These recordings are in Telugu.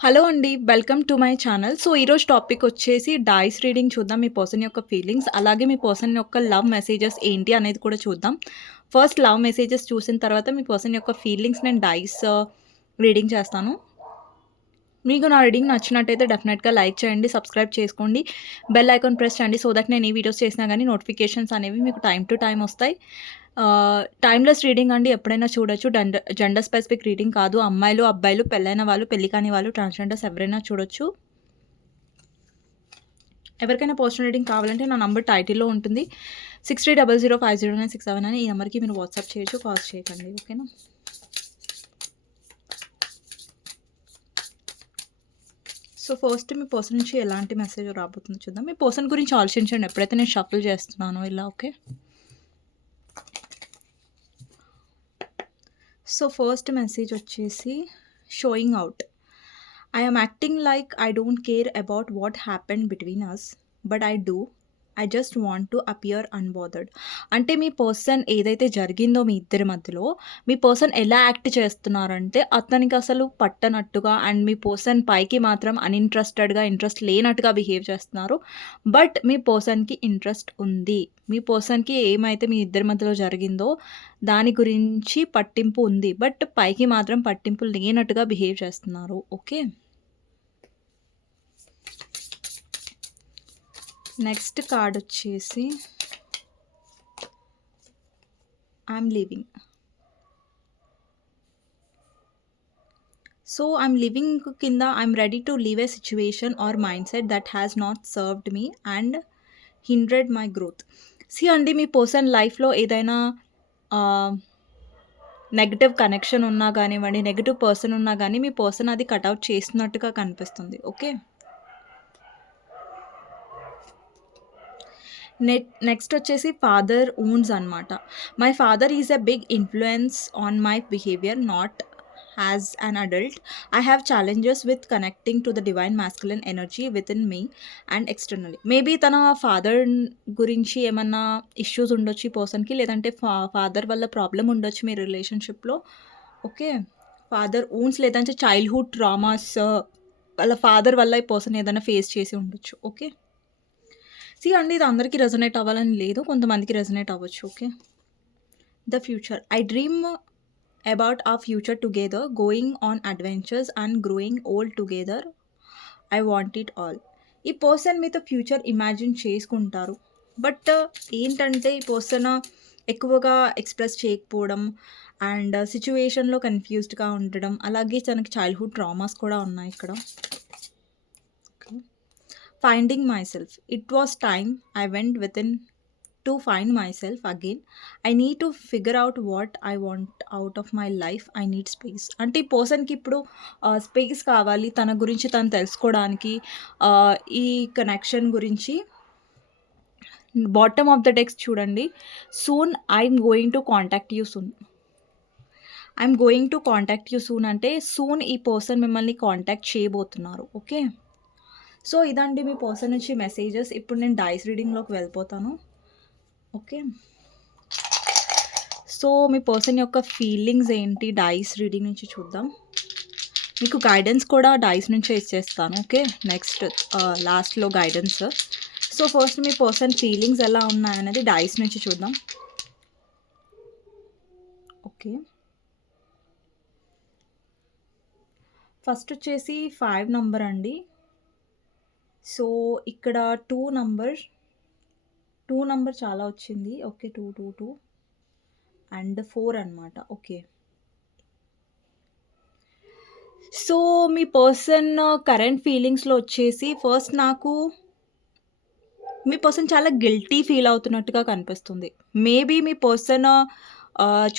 హలో అండి. Welcome to my channel. So, ఈరోజు టాపిక్ వచ్చేసి డైస్ రీడింగ్ చూద్దాం. మీ పర్సన్ యొక్క ఫీలింగ్స్, అలాగే మీ పర్సన్ యొక్క లవ్ మెసేజెస్ ఏంటి అనేది కూడా చూద్దాం. ఫస్ట్ లవ్ మెసేజెస్ చూసిన తర్వాత మీ పర్సన్ యొక్క ఫీలింగ్స్ నేను డైస్ రీడింగ్ చేస్తాను. మీకు నా రీడింగ్ నచ్చినట్టయితే డెఫినెట్‌గా లైక్ చేయండి, సబ్స్క్రైబ్ చేసుకోండి, బెల్ ఐకాన్ ప్రెస్ చేయండి. సో దట్ నేను ఏ వీడియోస్ చేసినా గానీ నోటిఫికేషన్స్ అనేవి మీకు టైమ్ టు టైమ్ వస్తాయి. టైమ్‌లెస్ రీడింగ్ అండి, ఎప్పుడైనా చూడొచ్చు. జెండర్ స్పెసిఫిక్ రీడింగ్ కాదు. అమ్మాయిలు, అబ్బాయిలు, పెళ్ళైన వాళ్ళు, పెళ్లి కాని వాళ్ళు, ట్రాన్స్‌జెండర్స్ ఎవరైనా చూడొచ్చు. ఎవరికైనా పర్సనల్ రీడింగ్ కావాలంటే నా నంబర్ టైటిల్‌లో ఉంటుంది. 63005096 అని ఈ నంబర్‌కి మీరు వాట్సాప్ చేయొచ్చు, కాల్స్ చేయకండి. ఓకేనా? సో, ఫస్ట్ మీ పర్సన్ నుంచి ఎలాంటి మెసేజ్ రాబోతుందో చూద్దాం. మీ పర్సన్ గురించి ఆలోచించండి ఎప్పుడైతే నేను షఫుల్ చేస్తున్నానో ఇలా. ఓకే. సో, ఫస్ట్ మెసేజ్ వచ్చేసి showing out. I am acting like I don't care about what happened between us, but I do. I just want to appear unbothered. అంటే మీ పర్సన్ ఏదైతే జరిగిందో మీ ఇద్దరి మధ్యలో, మీ పర్సన్ ఎలా యాక్ట్ చేస్తున్నారంటే అతనికి అసలు పట్టనట్టుగా అండ్ మీ పర్సన్ పైకి మాత్రం అన్‌ఇంట్రెస్టెడ్‌గా, ఇంట్రెస్ట్ లేనట్టుగా బిహేవ్ చేస్తున్నారు. బట్ మీ పర్సన్‌కి ఇంట్రెస్ట్ ఉంది. మీ పర్సన్‌కి ఏమైతే మీ ఇద్దరి మధ్యలో జరిగిందో దాని గురించి పట్టింపు ఉంది. బట్ పైకి మాత్రం పట్టింపు లేనట్టుగా బిహేవ్ చేస్తున్నారు. ఓకే. నెక్స్ట్ కార్డ్ వచ్చేసి I'm leaving. So, I'm living కింద I'm ready to leave a situation or mindset that has not served me and hindered my growth. అండి, మీ పర్సన్ లైఫ్‌లో ఏదైనా నెగెటివ్ కనెక్షన్ ఉన్నా కానివ్వండి, నెగెటివ్ పర్సన్ ఉన్నా కానీ మీ పర్సన్ అది కట్అవుట్ చేస్తున్నట్టుగా కనిపిస్తుంది. ఓకే. నెక్స్ట్ వచ్చేసి ఫాదర్ వూండ్స్ అనమాట. My father is a big influence on my behaviour not as an adult. I have challenges with connecting to the divine masculine energy within me and externally. Maybe తన ఫాదర్ గురించి ఏమన్నా ఇష్యూస్ ఉండొచ్చు ఈ పర్సన్కి, లేదంటే ఫాదర్ వల్ల ప్రాబ్లం ఉండొచ్చు మీ రిలేషన్షిప్లో. ఓకే. ఫాదర్ వూండ్స్ లేదంటే చైల్డ్హుడ్ ట్రామాస్ వాళ్ళ ఫాదర్ వల్ల ఈ పర్సన్ ఏదైనా ఫేస్ చేసి ఉండొచ్చు. ఓకే. అండి, ఇది అందరికీ రెజొనేట్ అవ్వాలని లేదు. కొంతమందికి రెజొనేట్ అవ్వచ్చు. Okay. The future. I dream about our future together, going on adventures and growing old together. I want it all. ఈ పర్సన్ మీతో ఫ్యూచర్ ఇమాజిన్ చేసుకుంటారు. బట్ ఏంటంటే ఈ పర్సన్ ఎక్కువగా ఎక్స్‌ప్రెస్ చేయకపోవడం అండ్ సిట్యుయేషన్‌లో కన్‌ఫ్యూజ్డ్‌గా ఉండడం, అలాగే తనకి చైల్డ్‌హుడ్ ట్రామాస్ కూడా ఉన్నాయి ఇక్కడ. Finding myself. It was time I went within to find myself again. I need to figure out what I want out of my life. I need space. అంటే ఈ పర్సన్‌కి ఇప్పుడు స్పేస్ కావాలి తన గురించి తను తెలుసుకోవడానికి. ఈ కనెక్షన్ గురించి బాటమ్ ఆఫ్ ద టెక్స్ట్ చూడండి. Soon I'm going to contact you soon. I'm going to contact you soon అంటే సూన్ ఈ పర్సన్ మిమ్మల్ని కాంటాక్ట్ చేయబోతున్నారు. ఓకే. సో, ఇదండి మీ పర్సన్ నుంచి మెసేజెస్. ఇప్పుడు నేను డైస్ రీడింగ్‌లోకి వెళ్ళిపోతాను. ఓకే. సో, మీ పర్సన్ యొక్క ఫీలింగ్స్ ఏంటి డైస్ రీడింగ్ నుంచి చూద్దాం. మీకు గైడెన్స్ కూడా డైస్ నుంచే ఇచ్చేస్తాను. ఓకే. నెక్స్ట్ లాస్ట్‌లో గైడెన్స్. సో, ఫస్ట్ మీ పర్సన్ ఫీలింగ్స్ ఎలా ఉన్నాయనేది డైస్ నుంచి చూద్దాం. ఓకే. ఫస్ట్ వచ్చేసి 5 నంబర్ అండి. సో, ఇక్కడ 2 నంబర్ చాలా వచ్చింది. ఓకే. 2, 2, 2 అండ్ 4 అనమాట. ఓకే. సో, మీ పర్సన్ కరెంట్ ఫీలింగ్స్‌లో వచ్చేసి ఫస్ట్ నాకు మీ పర్సన్ చాలా గిల్టీ ఫీల్ అవుతున్నట్టుగా కనిపిస్తుంది. మేబీ మీ పర్సన్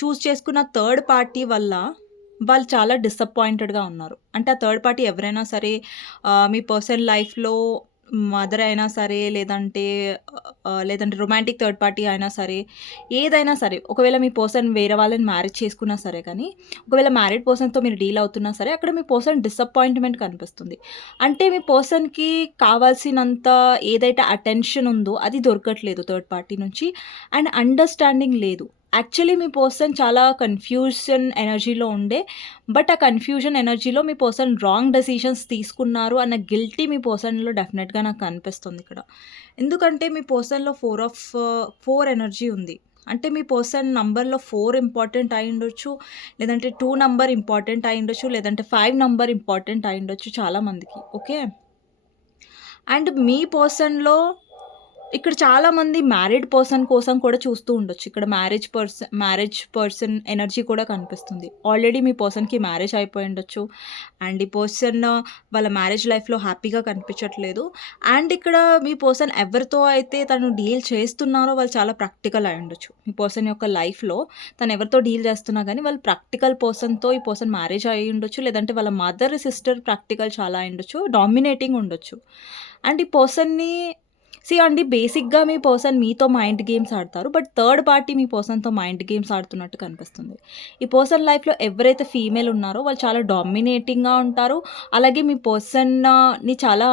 చూజ్ చేసుకున్న థర్డ్ పార్టీ వల్ల వాళ్ళు చాలా డిసప్పాయింటెడ్‌గా ఉన్నారు. అంటే ఆ థర్డ్ పార్టీ ఎవరైనా సరే, మీ పర్సన్ లైఫ్‌లో మదర్ అయినా సరే, లేదంటే రొమాంటిక్ థర్డ్ పార్టీ అయినా సరే, ఏదైనా సరే. ఒకవేళ మీ పర్సన్ వేరే వాళ్ళని మ్యారేజ్ చేసుకున్నా సరే కానీ, ఒకవేళ మ్యారీడ్ పర్సన్‌తో మీరు డీల్ అవుతున్నా సరే, అక్కడ మీ పర్సన్ డిసప్పాయింట్‌మెంట్ కనిపిస్తుంది. అంటే మీ పర్సన్‌కి కావాల్సినంత ఏదైతే అటెన్షన్ ఉందో అది దొరకట్లేదు థర్డ్ పార్టీ నుంచి. అండ్ అండర్‌స్టాండింగ్ లేదు. యాక్చువల్లీ మీ పర్సన్ చాలా కన్‌ఫ్యూజన్ ఎనర్జీలో ఉండే, బట్ ఆ కన్‌ఫ్యూజన్ ఎనర్జీలో మీ పర్సన్ రాంగ్ డెసిషన్స్ తీసుకున్నారు అన్న గిల్టీ మీ పర్సన్‌లో డెఫినెట్‌గా నాకు కనిపిస్తుంది ఇక్కడ. ఎందుకంటే మీ పర్సన్‌లో 4 ఎనర్జీ ఉంది. అంటే మీ పర్సన్ నంబర్‌లో 4 ఇంపార్టెంట్ అయ్యుండొచ్చు. లేదంటే 2 నంబర్ ఇంపార్టెంట్ అయ్యుండొచ్చు. లేదంటే 5 నంబర్ ఇంపార్టెంట్ అయ్యుండొచ్చు చాలా మందికి. ఓకే. అండ్ మీ పర్సన్‌లో ఇక్కడ చాలామంది మ్యారీడ్ పర్సన్ కోసం కూడా చూస్తూ ఉండొచ్చు. ఇక్కడ మ్యారేజ్ పర్సన్ ఎనర్జీ కూడా కనిపిస్తుంది. ఆల్రెడీ మీ పర్సన్‌కి మ్యారేజ్ అయిపోయి ఉండొచ్చు. అండ్ ఈ పర్సన్ వాళ్ళ మ్యారేజ్ లైఫ్‌లో హ్యాపీగా కనిపించట్లేదు. అండ్ ఇక్కడ మీ పర్సన్ ఎవరితో అయితే తను డీల్ చేస్తున్నారో వాళ్ళు చాలా ప్రాక్టికల్ అయి ఉండొచ్చు. మీ పర్సన్ యొక్క లైఫ్‌లో తను ఎవరితో డీల్ చేస్తున్నా గానీ వాళ్ళు ప్రాక్టికల్ పర్సన్‌తో ఈ పర్సన్ మ్యారేజ్ అయ్యి ఉండొచ్చు. లేదంటే వాళ్ళ మదర్, సిస్టర్ ప్రాక్టికల్ చాలా అయి ఉండొచ్చు. డామినేటింగ్ ఉండొచ్చు. అండ్ ఈ పర్సన్‌ని అండి బేసిక్‌గా మీ పర్సన్ మీతో మైండ్ గేమ్స్ ఆడతారు. బట్ థర్డ్ పార్టీ మీ పర్సన్‌తో మైండ్ గేమ్స్ ఆడుతున్నట్టు కనిపిస్తుంది. ఈ పర్సన్ లైఫ్‌లో ఎవరైతే ఫీమేల్ ఉన్నారో వాళ్ళు చాలా డామినేటింగ్‌గా ఉంటారు. అలాగే మీ పర్సన్‌ని చాలా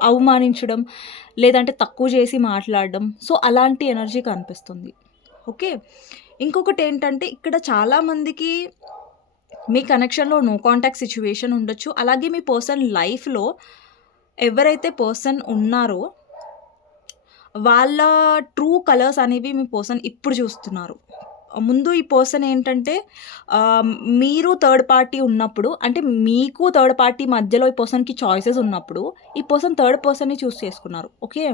అవమానించడం, లేదంటే తక్కువ చేసి మాట్లాడడం. సో, అలాంటి ఎనర్జీ కనిపిస్తుంది. ఓకే. ఇంకొకటేంటంటే ఇక్కడ చాలామందికి మీ కనెక్షన్‌లో నో కాంటాక్ట్ సిట్యుయేషన్ ఉండొచ్చు. అలాగే మీ పర్సన్ లైఫ్‌లో ఎవరైతే పర్సన్ ఉన్నారో, వాళ్ళ ట్రూ కలర్స్ అనేవి మీ పర్సన్ ఇప్పుడు చూస్తున్నారు. ముందు ఈ పర్సన్ ఏంటంటే మీరు థర్డ్ పార్టీ ఉన్నప్పుడు అంటే మీకు థర్డ్ పార్టీ మధ్యలో ఈ పర్సన్‌కి చాయిసెస్ ఉన్నప్పుడు, ఈ పర్సన్ థర్డ్ పర్సన్‌ని చూస్ చేసుకున్నారు. ఓకే.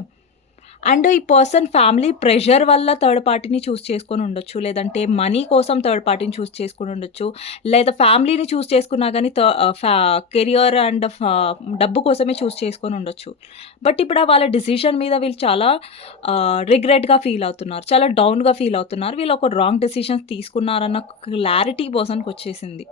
అండ్ ఈ పర్సన్ ఫ్యామిలీ ప్రెషర్ వల్ల థర్డ్ పార్టీని చూస్ చేసుకొని ఉండొచ్చు. లేదంటే మనీ కోసం థర్డ్ పార్టీని చూస్ చేసుకొని ఉండొచ్చు. లేదా ఫ్యామిలీని చూస్ చేసుకున్నా గానీ కెరియర్ అండ్ డబ్బు కోసమే చూస్ చేసుకొని ఉండొచ్చు. బట్ ఇప్పుడు వాళ్ళ డెసిషన్ మీద వీళ్ళు చాలా రిగ్రెట్‌గా ఫీల్ అవుతున్నారు. చాలా డౌన్‌గా ఫీల్ అవుతున్నారు. వీళ్ళు ఒక రాంగ్ డెసిషన్స్ తీసుకున్నారన్న క్లారిటీ పర్సన్‌కొచ్చేసింది.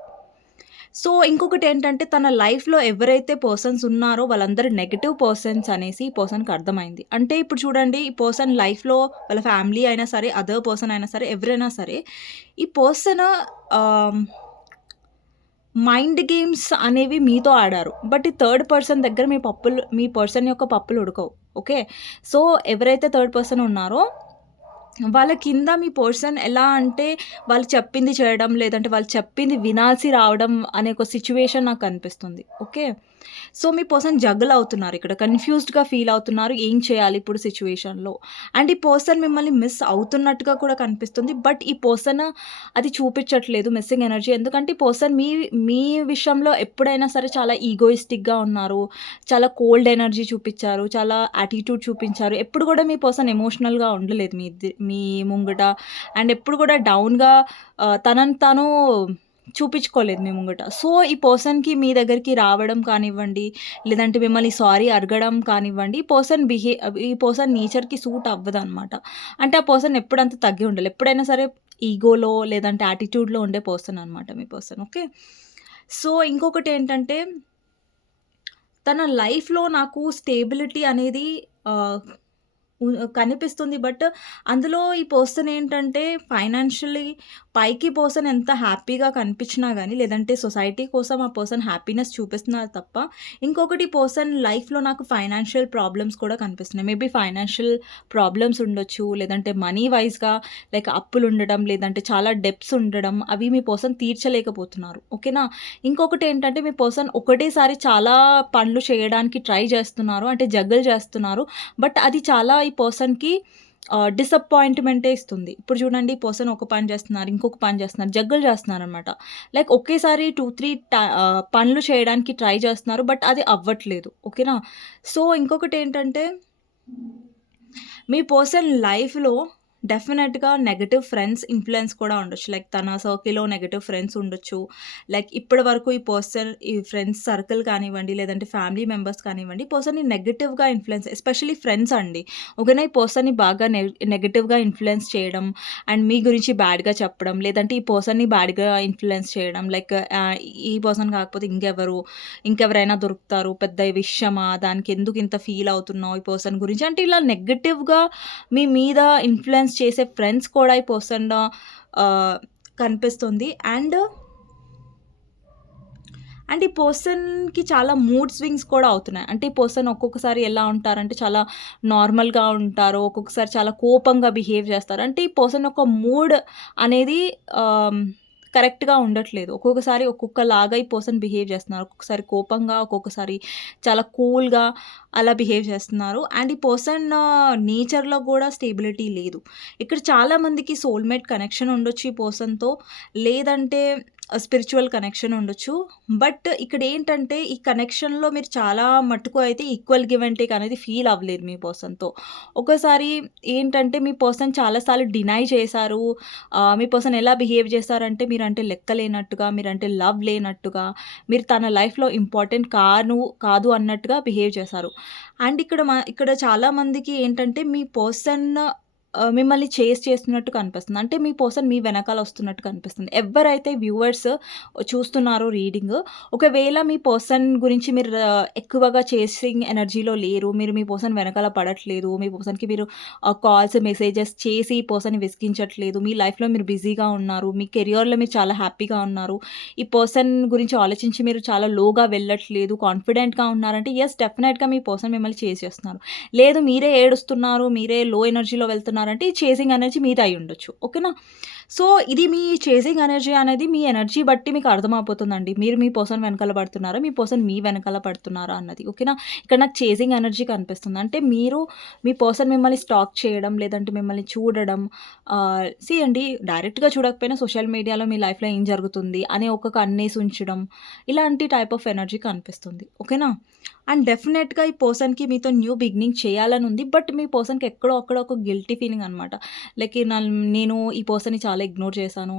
సో, ఇంకొకటేంటంటే తన లైఫ్‌లో ఎవరైతే పర్సన్స్ ఉన్నారో వాళ్ళందరూ నెగెటివ్ పర్సన్స్ అనేసి ఈ పర్సన్‌కి అర్థమైంది. అంటే ఇప్పుడు చూడండి ఈ పర్సన్ లైఫ్‌లో వాళ్ళ ఫ్యామిలీ అయినా సరే, అదర్ పర్సన్ అయినా సరే, ఎవరైనా సరే ఈ పర్సన్ ఆహ్, మైండ్ గేమ్స్ అనేవి మీతో ఆడారు. బట్ ఈ థర్డ్ పర్సన్ దగ్గర మీ పర్సన్ యొక్క పప్పులు ఉడకవు. ఓకే. సో, ఎవరైతే థర్డ్ పర్సన్ ఉన్నారో వాళ్ళ కింద మీ పర్సన్ ఎలా అంటే, వాళ్ళు చెప్పింది చేయడం, లేదంటే వాళ్ళు చెప్పింది వినాల్సి రావడం అనే ఒక సిట్యుయేషన్ నాకు కనిపిస్తుంది. ఓకే. సో, మీ పర్సన్ జగ్గల్ అవుతున్నారు ఇక్కడ. కన్‌ఫ్యూజ్డ్‌గా ఫీల్ అవుతున్నారు. ఏం చేయాలి ఇప్పుడు సిట్యుయేషన్‌లో? అండ్ ఈ పర్సన్ మిమ్మల్ని మిస్ అవుతున్నట్టుగా కూడా కనిపిస్తుంది. బట్ ఈ పర్సన్ అది చూపించట్లేదు మిస్సింగ్ ఎనర్జీ. ఎందుకంటే ఈ పర్సన్ మీ విషయంలో ఎప్పుడైనా సరే చాలా ఈగోయిస్టిక్‌గా ఉన్నారు. చాలా కోల్డ్ ఎనర్జీ చూపిచ్చారు. చాలా యాటిట్యూడ్ చూపించారు. ఎప్పుడు కూడా మీ పర్సన్ ఎమోషనల్‌గా ఉండలేదు మీ ముంగట. అండ్ ఎప్పుడు కూడా డౌన్‌గా తనని తాను చూపించుకోలేదు మీ ముంగట. సో, ఈ పర్సన్‌కి మీ దగ్గరికి రావడం కానివ్వండి, లేదంటే మిమ్మల్ని సారీ అడగడం కానివ్వండి, ఈ పర్సన్ నేచర్‌కి సూట్ అవ్వదనమాట. అంటే ఆ పర్సన్ ఎప్పుడంత తగ్గి ఉండాలి. ఎప్పుడైనా సరే ఈగోలో లేదంటే యాటిట్యూడ్‌లో ఉండే పర్సన్ అనమాట మీ పర్సన్. ఓకే. సో, ఇంకొకటేంటంటే తన లైఫ్‌లో నాకు స్టేబిలిటీ అనేది ఆహ్, కనిపిస్తుంది. బట్ అందులో ఈ పర్సన్ ఏంటంటే ఫైనాన్షియల్లీ పైకి పర్సన్ ఎంత హ్యాపీగా కనిపించినా గానీ, లేదంటే సొసైటీ కోసం ఆ పర్సన్ హ్యాపీనెస్ చూపిస్తున్నారు తప్ప, ఇంకొకటి పర్సన్ లైఫ్‌లో నాకు ఫైనాన్షియల్ ప్రాబ్లమ్స్ కూడా కనిపిస్తున్నాయి. మేబీ ఫైనాన్షియల్ ప్రాబ్లమ్స్ ఉండొచ్చు. లేదంటే మనీ వైస్‌గా లైక్ అప్పులుండడం, లేదంటే చాలా డెబ్ట్స్ ఉండడం, అవి మీ పర్సన్ తీర్చలేకపోతున్నారు. ఓకేనా? ఇంకొకటేంటంటే మీ పర్సన్ ఒకటేసారి చాలా పనులు చేయడానికి ట్రై చేస్తున్నారు. అంటే జగ్గల్ చేస్తున్నారు. బట్ అది చాలా ఈ పర్సన్‌కి డిసప్పాయింట్‌మెంటే ఇస్తుంది. ఇప్పుడు చూడండి ఈ పర్సన్ ఒక పని చేస్తున్నారు, ఇంకొక పని చేస్తున్నారు, జగ్గల్ చేస్తున్నారనమాట. లైక్ ఒకేసారి 2, 3 పనులు చేయడానికి ట్రై చేస్తున్నారు. బట్ అది అవ్వట్లేదు. ఓకేనా? సో, ఇంకొకటేంటంటే మీ పర్సన్ లైఫ్‌లో డెఫినెట్‌గా నెగెటివ్ ఫ్రెండ్స్ ఇన్‌ఫ్లుయెన్స్ కూడా ఉండొచ్చు. లైక్ తన సర్కిల్‌లో నెగెటివ్ ఫ్రెండ్స్ ఉండొచ్చు. లైక్ ఇప్పటి వరకు ఈ ఫ్రెండ్స్ సర్కిల్ కానివ్వండి, లేదంటే ఫ్యామిలీ మెంబర్స్ కానివ్వండి, పర్సన్‌ని నెగెటివ్‌గా ఇన్‌ఫ్లుయెన్స్ ఎస్పెషల్లీ ఫ్రెండ్స్ అండి. ఓకేనా? ఈ పర్సన్‌ని బాగా నెగెటివ్‌గా ఇన్‌ఫ్లుయెన్స్ చేయడం అండ్ మీ గురించి బ్యాడ్‌గా చెప్పడం, లేదంటే ఈ పర్సన్‌ని బ్యాడ్‌గా ఇన్‌ఫ్లుయెన్స్ చేయడం. లైక్ ఈ పర్సన్ కాకపోతే ఇంకెవరైనా దొరుకుతారు. పెద్ద విషయమా? దానికెందుకు ఇంత ఫీల్ అవుతున్నావు ఈ పర్సన్ గురించి? అంటే ఇలా నెగెటివ్‌గా మీ మీద ఇన్‌ఫ్లుయెన్స్ చేసే ఫ్రెండ్స్ కూడా ఈ పర్సన్‌లో కనిపిస్తుంది. అండ్ ఈ పర్సన్‌కి చాలా మూడ్ స్వింగ్స్ కూడా అవుతున్నాయి. అంటే ఈ పర్సన్ ఒక్కొక్కసారి ఎలా ఉంటారంటే చాలా నార్మల్‌గా ఉంటారు. ఒక్కొక్కసారి చాలా కోపంగా బిహేవ్ చేస్తారు. అంటే ఈ పర్సన్ యొక్క మూడ్ అనేది ఆహ్, కరెక్ట్‌గా ఉండట్లేదు. ఒక్కొక్కసారి ఒక్కొక్కలాగా ఈ పర్సన్ బిహేవ్ చేస్తున్నారు. ఒక్కొక్కసారి కోపంగా, ఒక్కొక్కసారి చాలా కూల్‌గా అలా బిహేవ్ చేస్తున్నారు. అండ్ ఈ పర్సన్ నేచర్‌లో కూడా స్టేబిలిటీ లేదు. ఇక్కడ చాలా మందికి సోల్‌మేట్ కనెక్షన్ ఉండొచ్చు ఈ పర్సన్‌తో. లేదంటే స్పిరిచ్యువల్ కనెక్షన్ ఉండొచ్చు. బట్ ఇక్కడేంటంటే ఈ కనెక్షన్‌లో మీరు చాలా మట్టుకు అయితే ఈక్వల్ గివ్ అండ్ టేక్ అనేది ఫీల్ అవ్వలేదు మీ పర్సన్‌తో. ఒక్కోసారి ఏంటంటే మీ పర్సన్ చాలా సార్లు డినై చేశారు. మీ పర్సన్ ఎలా బిహేవ్ చేశారంటే మీరంటే లెక్క లేనట్టుగా, మీరంటే లవ్ లేనట్టుగా, మీరు తన లైఫ్‌లో ఇంపార్టెంట్ కాదు అన్నట్టుగా బిహేవ్ చేశారు. అండ్ ఇక్కడ చాలా మందికి ఏంటంటే మీ పర్సన్ మిమ్మల్ని చేస్ చేస్తున్నట్టు కనిపిస్తుంది. అంటే మీ పర్సన్ మీ వెనకాల వస్తున్నట్టు కనిపిస్తుంది. ఎవరైతే వ్యూవర్స్ చూస్తున్నారో రీడింగ్, ఒకవేళ మీ పర్సన్ గురించి మీరు ఎక్కువగా చేసింగ్ ఎనర్జీలో లేరు. మీరు మీ పర్సన్ వెనకాల పడట్లేదు. మీ పర్సన్‌కి మీరు కాల్స్, మెసేజెస్ చేసి ఈ పర్సన్‌ని విసిగించట్లేదు. మీ లైఫ్‌లో మీరు బిజీగా ఉన్నారు. మీ కెరియర్‌లో మీరు చాలా హ్యాపీగా ఉన్నారు. ఈ పర్సన్ గురించి ఆలోచించి మీరు చాలా లోగా వెళ్ళట్లేదు. కాన్ఫిడెంట్‌గా ఉన్నారంటే యెస్, డెఫినెట్‌గా మీ పర్సన్ మిమ్మల్ని చేజ్ చేస్తున్నారు. లేదు మీరే ఏడుస్తున్నారు, మీరే లో ఎనర్జీలో వెళ్తున్నారంటే ఈ చేసింగ్ ఎనర్జీ మీది అయ్యుండొచ్చు. ఓకేనా? సో, ఇది మీ చేసింగ్ ఎనర్జీ అనేది మీ ఎనర్జీ బట్టి మీకు అర్థమైపోతుందండి. మీరు మీ పర్సన్ వెనకాల పడుతున్నారా? మీ పర్సన్ మీ వెనకాల పడుతున్నారా అన్నది. ఓకేనా? ఇక్కడ నాకు చేసింగ్ ఎనర్జీ కనిపిస్తుంది. అంటే మీరు మీ పర్సన్ మిమ్మల్ని స్టాక్ చేయడం, లేదంటే మిమ్మల్ని చూడడం, సీ అండి, డైరెక్ట్‌గా చూడకపోయినా సోషల్ మీడియాలో మీ లైఫ్‌లో ఏం జరుగుతుంది అని ఒక కన్నేసి ఉంచడం, ఇలాంటి టైప్ ఆఫ్ ఎనర్జీ కనిపిస్తుంది. ఓకేనా? అండ్ డెఫినెట్‌గా ఈ పర్సన్‌కి మీతో న్యూ బిగినింగ్ చేయాలని ఉంది. బట్ మీ పర్సన్‌కి ఎక్కడో అక్కడ ఒక గిల్టీ ఫీలింగ్ అనమాట. లైక్ నేను ఈ పర్సన్‌ని చాలా ఇగ్నోర్ చేశాను.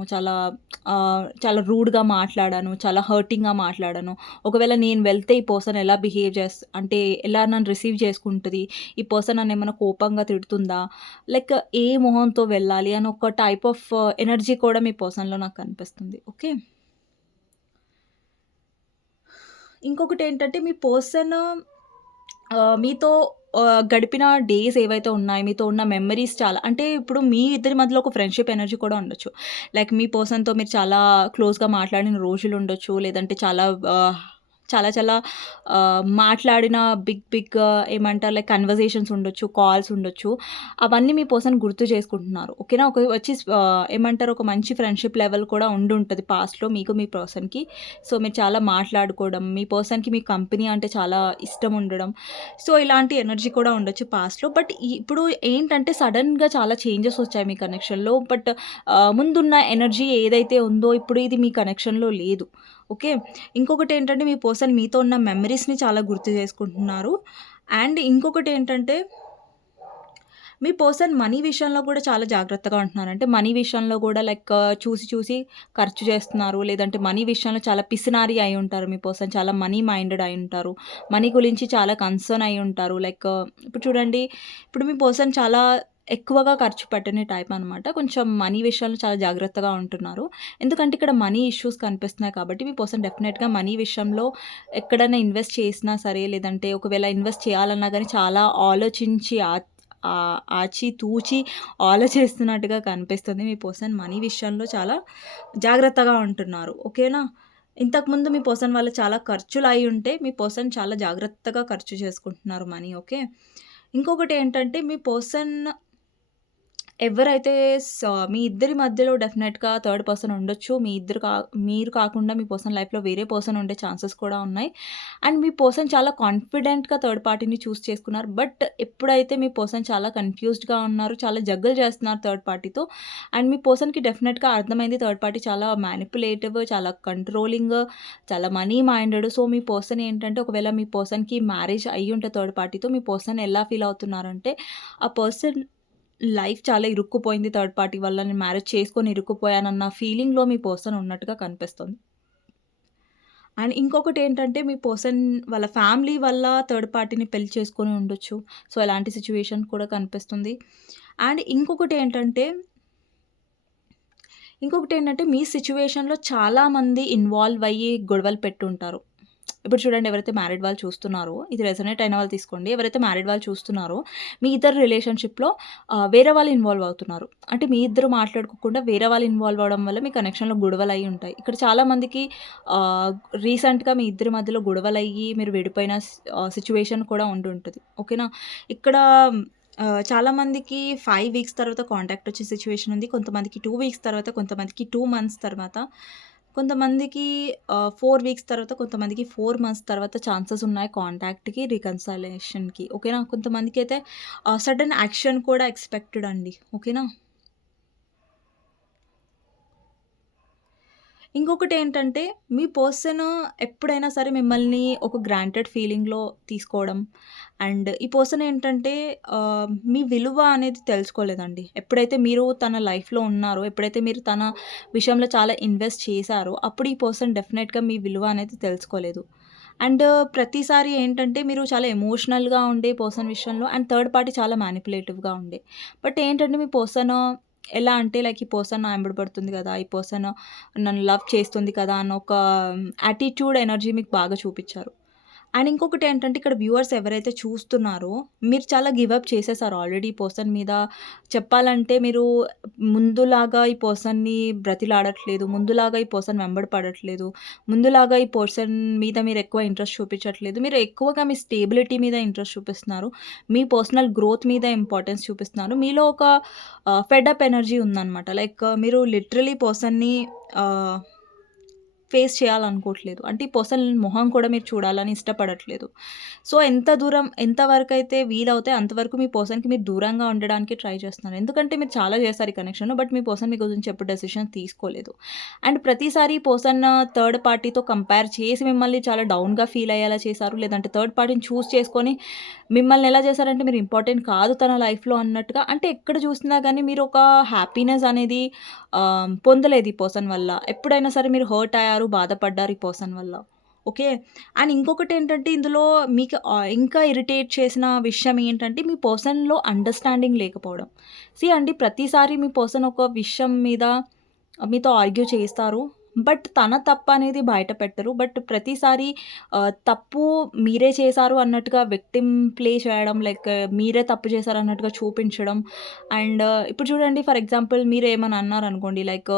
చాలా రూడ్‌గా మాట్లాడాను. చాలా హర్టింగ్‌గా మాట్లాడాను. ఒకవేళ నేను వెళ్తే ఈ పర్సన్ ఎలా బిహేవ్ అంటే ఎలా నన్ను రిసీవ్ చేసుకుంటది? ఈ పర్సన్ నన్నేమన్నా కోపంగా తిడుతుందా? లైక్ ఏ మొహంతో వెళ్ళాలి అని ఒక టైప్ ఆఫ్ ఎనర్జీ కూడా మీ పర్సన్‌లో నాకు కనిపిస్తుంది. ఓకే. ఇంకొకటేంటంటే మీ పర్సన్ మీతో గడిపిన డేస్ ఏవైతే ఉన్నాయో, మీతో ఉన్న మెమరీస్ చాలా, అంటే ఇప్పుడు మీ ఇద్దరి మధ్యలో ఒక ఫ్రెండ్‌షిప్ ఎనర్జీ కూడా ఉండొచ్చు. లైక్ మీ పర్సన్‌తో మీరు చాలా క్లోజ్‌గా మాట్లాడిన రోజులుండొచ్చు. లేదంటే చాలా చాలా మాట్లాడిన బిగ్ ఏమంటారు, లైక్ కన్వర్జేషన్స్ ఉండొచ్చు, కాల్స్ ఉండొచ్చు. అవన్నీ మీ పర్సన్ గుర్తు చేసుకుంటున్నారు. ఓకేనా? ఏమంటారు, ఒక మంచి ఫ్రెండ్‌షిప్ లెవెల్ కూడా ఉండుంటది పాస్ట్‌లో మీకు మీ పర్సన్‌కి. సో, మీరు చాలా మాట్లాడుకోవడం, మీ పర్సన్‌కి మీ కంపెనీ అంటే చాలా ఇష్టం ఉండడం. సో, ఇలాంటి ఎనర్జీ కూడా ఉండొచ్చు పాస్ట్‌లో. బట్ ఇప్పుడు ఏంటంటే సడెన్‌గా చాలా చేంజెస్ వచ్చాయి మీ కనెక్షన్‌లో. బట్ ముందున్న ఎనర్జీ ఏదైతే ఉందో ఇప్పుడు ఇది మీ కనెక్షన్‌లో లేదు. ఓకే. ఇంకొకటేంటంటే మీ పర్సన్ మీతో ఉన్న మెమరీస్‌ని చాలా గుర్తు చేసుకుంటున్నారు. అండ్ ఇంకొకటేంటంటే మీ పర్సన్ మనీ విషయంలో కూడా చాలా జాగ్రత్తగా ఉంటున్నారు. అంటే మనీ విషయంలో కూడా లైక్ చూసి ఖర్చు చేస్తున్నారు. లేదంటే మనీ విషయంలో చాలా పిసినారి అయి ఉంటారు మీ పర్సన్. చాలా మనీ మైండెడ్ అయి ఉంటారు. మనీ గురించి చాలా కన్సర్న్ అయి ఉంటారు. లైక్ ఇప్పుడు చూడండి, ఇప్పుడు మీ పర్సన్ చాలా ఎక్కువగా ఖర్చు పెట్టని టైప్ అనమాట. కొంచెం మనీ విషయంలో చాలా జాగ్రత్తగా ఉంటున్నారు. ఎందుకంటే ఇక్కడ మనీ ఇష్యూస్ కనిపిస్తున్నాయి కాబట్టి మీ పర్సన్ డెఫినెట్‌గా మనీ విషయంలో ఎక్కడైనా ఇన్వెస్ట్ చేసినా సరే, లేదంటే ఒకవేళ ఇన్వెస్ట్ చేయాలన్నా గానీ చాలా ఆలోచించి ఆచితూచి ఆలోచిస్తున్నట్టుగా కనిపిస్తుంది. మీ పర్సన్ మనీ విషయంలో చాలా జాగ్రత్తగా ఉంటున్నారు. ఓకేనా? ఇంతకుముందు మీ పర్సన్ వల్ల చాలా ఖర్చులయ్యుంటే, మీ పర్సన్ చాలా జాగ్రత్తగా ఖర్చు చేసుకుంటున్నారు మనీ. ఓకే. ఇంకొకటేంటంటే మీ పర్సన్ ఎవరైతే మీ ఇద్దరి మధ్యలో డెఫినెట్‌గా థర్డ్ పర్సన్ ఉండొచ్చు. మీరు కాకుండా మీ పర్సన్ లైఫ్‌లో వేరే పర్సన్ ఉండే ఛాన్సెస్ కూడా ఉన్నాయి. అండ్ మీ పర్సన్ చాలా కాన్ఫిడెంట్‌గా థర్డ్ పార్టీని చూజ్ చేసుకున్నారు. బట్ ఎప్పుడైతే మీ పర్సన్ చాలా కన్‌ఫ్యూజ్డ్‌గా ఉన్నారు, చాలా జగ్గలు చేస్తున్నారు థర్డ్ పార్టీతో. అండ్ మీ పర్సన్‌కి డెఫినెట్‌గా అర్థమైంది థర్డ్ పార్టీ చాలా మ్యానిపులేటివ్, చాలా కంట్రోలింగ్, చాలా మనీ మైండెడ్. సో, మీ పర్సన్ ఏంటంటే ఒకవేళ మీ పర్సన్‌కి మ్యారేజ్ అయ్యుంటే థర్డ్ పార్టీతో, మీ పర్సన్ ఎలా ఫీల్ అవుతున్నారంటే ఆ పర్సన్ లైఫ్ చాలా ఇరుక్కుపోయింది థర్డ్ పార్టీ వల్ల. నేను మ్యారేజ్ చేసుకొని ఇరుక్కుపోయానన్న ఫీలింగ్‌లో మీ పర్సన్ ఉన్నట్టుగా కనిపిస్తుంది. అండ్ ఇంకొకటేంటంటే మీ పర్సన్ వాళ్ళ ఫ్యామిలీ వల్ల థర్డ్ పార్టీని పెళ్లి చేసుకొని ఉండొచ్చు. సో, ఎలాంటి సిట్యుయేషన్ కూడా కనిపిస్తుంది. అండ్ ఇంకొకటేంటంటే మీ సిట్యుయేషన్‌లో చాలామంది ఇన్వాల్వ్ అయ్యి గొడవలు పెట్టుంటారు. ఇప్పుడు చూడండి, ఎవరైతే మ్యారీడ్ వాళ్ళు చూస్తున్నారో, ఇది రెజొనేట్ అయిన వాళ్ళు తీసుకోండి. ఎవరైతే మ్యారీడ్ వాళ్ళు చూస్తున్నారో, మీ ఇద్దరు రిలేషన్‌షిప్‌లో వేరే వాళ్ళు ఇన్వాల్వ్ అవుతున్నారు. అంటే మీ ఇద్దరు మాట్లాడుకోకుండా వేరే వాళ్ళు ఇన్వాల్వ్ అవ్వడం వల్ల మీ కనెక్షన్‌లో గొడవలయ్యి ఉంటాయి. ఇక్కడ చాలా మందికి ఆహ్, రీసెంట్‌గా మీ ఇద్దరి మధ్యలో గొడవలయ్యి మీరు విడిపోయిన సిట్యుయేషన్ కూడా ఉండుంటది. ఓకేనా? ఇక్కడ చాలామందికి 5 వీక్స్ తర్వాత కాంటాక్ట్ వచ్చే సిట్యుయేషన్ ఉంది. కొంతమందికి 2 వీక్స్ తర్వాత, కొంతమందికి 2 మంత్స్ తర్వాత, కొంతమందికి 4 వీక్స్ తర్వాత, కొంతమందికి 4 మంత్స్ తర్వాత ఛాన్సెస్ ఉన్నాయి కాంటాక్ట్‌కి, రికన్సిలేషన్‌కి. ఓకేనా? కొంతమందికైతే సడెన్ యాక్షన్ కూడా ఎక్స్‌పెక్టెడ్ అండి. ఓకేనా? ఇంకొకటేంటంటే, మీ పర్సన్ ఎప్పుడైనా సరే మిమ్మల్ని ఒక గ్రాంటెడ్ ఫీలింగ్‌లో తీసుకోవడం. అండ్ ఈ పర్సన్ ఏంటంటే మీ విలువ అనేది తెలుసుకోలేదండి. ఎప్పుడైతే మీరు తన లైఫ్‌లో ఉన్నారో, ఎప్పుడైతే మీరు తన విషయంలో చాలా ఇన్వెస్ట్ చేశారో, అప్పుడు ఈ పర్సన్ డెఫినెట్‌గా మీ విలువ అనేది తెలుసుకోలేదు. అండ్ ప్రతిసారి ఏంటంటే, మీరు చాలా ఎమోషనల్‌గా ఉండే పర్సన్ విషయంలో, అండ్ థర్డ్ పార్టీ చాలా మ్యానిపులేటివ్‌గా ఉండే. బట్ ఏంటంటే, మీ పర్సన్ ఎలా అంటే లైక్ ఈ పర్సన్ నా వెంబడి పడుతుంది కదా! ఈ పర్సన్ నన్ను లవ్ చేస్తుంది కదా! అన్న ఒక యాటిట్యూడ్ ఎనర్జీ మీకు బాగా చూపిచ్చారు. అండ్ ఇంకొకటేంటంటే, ఇక్కడ వ్యూవర్స్ ఎవరైతే చూస్తున్నారో, మీరు చాలా గివ్ అప్ చేసేసారు ఆల్రెడీ ఈ పర్సన్ మీద. చెప్పాలంటే మీరు ముందులాగా ఈ పర్సన్‌ని బ్రతిలాడట్లేదు. ముందులాగా ఈ పర్సన్ వెంబడి పడట్లేదు. ముందులాగా ఈ పర్సన్ మీద మీరెక్కువ ఇంట్రెస్ట్ చూపిచ్చట్లేదు. మీరు ఎక్కువగా మీ స్టేబిలిటీ మీద ఇంట్రెస్ట్ చూపిస్తున్నారు. మీ పర్సనల్ గ్రోత్ మీద ఇంపార్టెన్స్ చూపిస్తున్నారు. మీలో ఒక ఫెడ్ అప్ ఎనర్జీ ఉందనమాట. లైక్ మీరు లిటరల్లీ పర్సన్‌ని ఆహ్ ఫేస్ చేయాలనుకోవట్లేదు. అంటే ఈ పర్సన్ మొహం కూడా మీరు చూడాలని ఇష్టపడట్లేదు. సో, ఎంత దూరం ఎంత వరకైతే వీలవుతే అంతవరకు మీ పర్సన్‌కి మీరు దూరంగా ఉండడానికి ట్రై చేస్తున్నారు. ఎందుకంటే మీరు చాలా చేశారు ఈ కనెక్షన్‌లో. బట్ మీ పర్సన్ మీ గురించి ఎప్పుడు డెసిషన్ తీసుకోలేదు. అండ్ ప్రతిసారి ఈ పర్సన్ థర్డ్ పార్టీతో కంపేర్ చేసి మిమ్మల్ని చాలా డౌన్‌గా ఫీల్ అయ్యేలా చేశారు. లేదంటే థర్డ్ పార్టీని చూజ్ చేసుకొని మిమ్మల్ని ఎలా చేశారంటే మీరు ఇంపార్టెంట్ కాదు తన లైఫ్‌లో అన్నట్టుగా, అంటే ఎక్కడ చూసినా గానీ మీరు ఒక హ్యాపీనెస్ అనేది పొందలేదు ఈ పర్సన్ వల్ల. ఎప్పుడైనా సరే మీరు హర్ట్ అయ్యారు, బాధపడ్డారు ఈ పర్సన్ వల్ల. ఓకే. అండ్ ఇంకొకటేంటంటే, ఇందులో మీకు ఇంకా ఇరిటేట్ చేసిన విషయం ఏంటంటే, మీ పర్సన్‌లో అండర్‌స్టాండింగ్ లేకపోవడం. అండి, ప్రతిసారి మీ పర్సన్ ఒక విషయం మీద మీతో ఆర్గ్యూ చేస్తారు. బట్ తన తప్పనేది బయట పెట్టరు. బట్ ప్రతిసారి తప్పు మీరే చేశారు అన్నట్టుగా విక్టిమ్ ప్లే చేయడం, లైక్ మీరే తప్పు చేశారు అన్నట్టుగా చూపించడం. అండ్ ఇప్పుడు చూడండి, ఫర్ ఎగ్జాంపుల్ మీరేమన్నా అన్నారనుకోండి, లైక్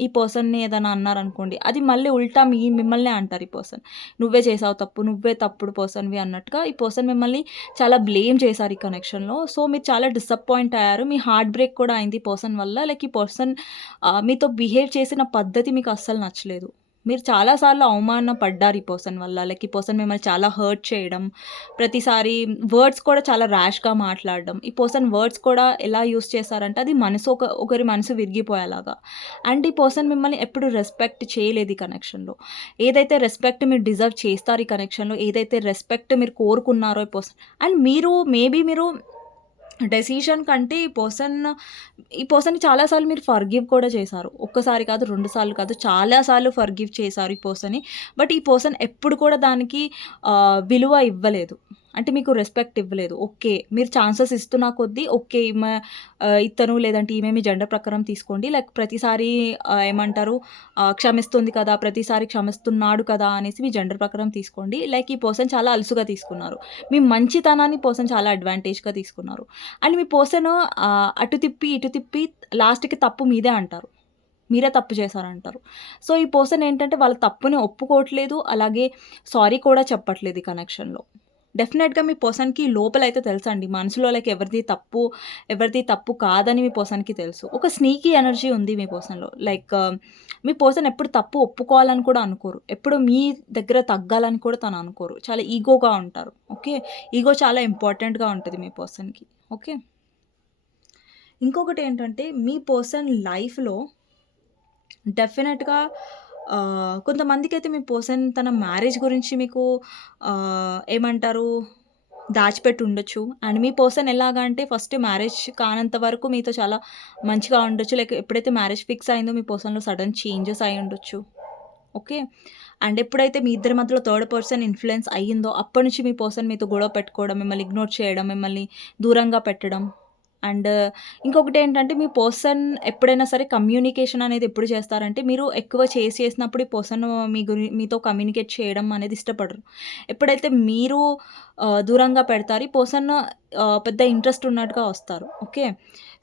ఈ పర్సన్‌ని ఏదైనా అన్నారనుకోండి, అది మళ్ళీ ఉల్టా మిమ్మల్నే అంటారు ఈ పర్సన్. "నువ్వే చేసావు తప్పు, నువ్వే తప్పుడు పర్సన్‌వి" అన్నట్టుగా ఈ పర్సన్ మిమ్మల్ని చాలా బ్లేమ్ చేశారు ఈ కనెక్షన్‌లో. సో, మీరు చాలా డిసప్పాయింట్ అయ్యారు. మీ హార్ట్ బ్రేక్ కూడా అయింది ఈ పర్సన్ వల్ల. లైక్ ఈ పర్సన్ మీతో బిహేవ్ చేసిన పద్ధతి మీకు అస్సలు నచ్చలేదు. మీరు చాలా సార్లు అవమానపడ్డారు ఈ పర్సన్ వల్ల. లైక్ ఈ పర్సన్ మిమ్మల్ని చాలా హర్ట్ చేయడం, ప్రతిసారి వర్డ్స్ కూడా చాలా ర్యాష్‌గా మాట్లాడడం. ఈ పర్సన్ వర్డ్స్ కూడా ఎలా యూజ్ చేశారంటే, అది ఒకరి మనసు విరిగిపోయేలాగా. అండ్ ఈ పర్సన్ మిమ్మల్ని ఎప్పుడు రెస్పెక్ట్ చేయలేదు ఈ కనెక్షన్‌లో. ఏదైతే రెస్పెక్ట్ మీరు డిజర్వ్ చేస్తారు ఈ కనెక్షన్‌లో, ఏదైతే రెస్పెక్ట్ మీరు కోరుకున్నారో ఈ పర్సన్, అండ్ మేబీ మీరు డెసిషన్ కంటే ఈ పర్సన్‌ని చాలా సార్లు మీరు ఫర్‌గివ్ కూడా చేశారు. ఒక్కసారి కాదు, 2 సార్లు కాదు, చాలా సార్లు ఫర్‌గివ్ చేశారు ఈ పర్సన్‌ని. బట్ ఈ పర్సన్ ఎప్పుడు కూడా దానికి విలువ ఇవ్వలేదు. అంటే మీకు రెస్పెక్ట్ ఇవ్వలేదు. ఓకే. మీరు ఛాన్సెస్ ఇస్తున్న కొద్దీ ఓకే. ఇతను లేదంటే ఈమె మీ జెండర్ ప్రకారం తీసుకోండి. లైక్ ప్రతిసారి ఏమంటారు, క్షమిస్తుంది కదా! ప్రతిసారి క్షమిస్తున్నాడు కదా! అనేసి మీ జెండర్ ప్రకారం తీసుకోండి. లైక్ ఈ పర్సన్ చాలా అలుసుగా తీసుకున్నారు. మీ మంచితనాన్ని పర్సన్ చాలా అడ్వాంటేజ్‌గా తీసుకున్నారు. అండ్ మీ పర్సన్ అటు తిప్పి, ఇటు తిప్పి లాస్ట్‌కి తప్పు మీదే అంటారు. మీరే తప్పు చేశారంటారు. సో, ఈ పర్సన్ ఏంటంటే వాళ్ళ తప్పుని ఒప్పుకోవట్లేదు. అలాగే సారీ కూడా చెప్పట్లేదు ఈ కనెక్షన్‌లో. డెఫినెట్‌గా మీ పర్సన్‌కి లోపలైతే తెలుసండి. మనసులో లైక్ ఎవరిది తప్పు కాదని మీ పర్సన్‌కి తెలుసు. ఒక స్నీకీ ఎనర్జీ ఉంది మీ పర్సన్‌లో. లైక్ మీ పర్సన్ ఎప్పుడు తప్పు ఒప్పుకోవాలని కూడా అనుకోరు. ఎప్పుడు మీ దగ్గర తగ్గాలని కూడా తను అనుకోరు. చాలా ఈగోగా ఉంటారు. ఓకే. ఈగో చాలా ఇంపార్టెంట్‌గా ఉంటది మీ పర్సన్‌కి. ఓకే. ఇంకొకటేంటంటే, మీ పర్సన్ లైఫ్‌లో డెఫినెట్‌గా కొంతమందికైతే మీ పర్సన్ తన మ్యారేజ్ గురించి మీకు ఏమంటారు, దాచిపెట్టి ఉండొచ్చు. అండ్ మీ పర్సన్ ఎలాగా అంటే ఫస్ట్ మ్యారేజ్ కానంత వరకు మీతో చాలా మంచిగా ఉండొచ్చు. లైక్ ఎప్పుడైతే మ్యారేజ్ ఫిక్స్ అయిందో మీ పర్సన్‌లో సడెన్ చేంజెస్ అయ్యి ఉండొచ్చు. ఓకే. అండ్ ఎప్పుడైతే మీ ఇద్దరి మధ్యలో థర్డ్ పర్సన్ ఇన్‌ఫ్లూయెన్స్ అయ్యిందో అప్పటి నుంచి మీ పర్సన్ మీతో గొడవ పెట్టుకోవడం, మిమ్మల్ని ఇగ్నోర్ చేయడం, మిమ్మల్ని దూరంగా పెట్టడం, అండ్ ఇంకొకటేంటంటే మీ పర్సన్ ఎప్పుడైనా సరే కమ్యూనికేషన్ అనేది ఎప్పుడు చేస్తారంటే, మీరు ఎక్కువ చేసినప్పుడు ఈ పర్సన్ మీతో కమ్యూనికేట్ చేయడం అనేది ఇష్టపడరు. ఎప్పుడైతే మీరు దూరంగా పెడతారో ఈ పర్సన్ పెద్ద ఇంట్రెస్ట్ ఉన్నట్టుగా వస్తారు. ఓకే.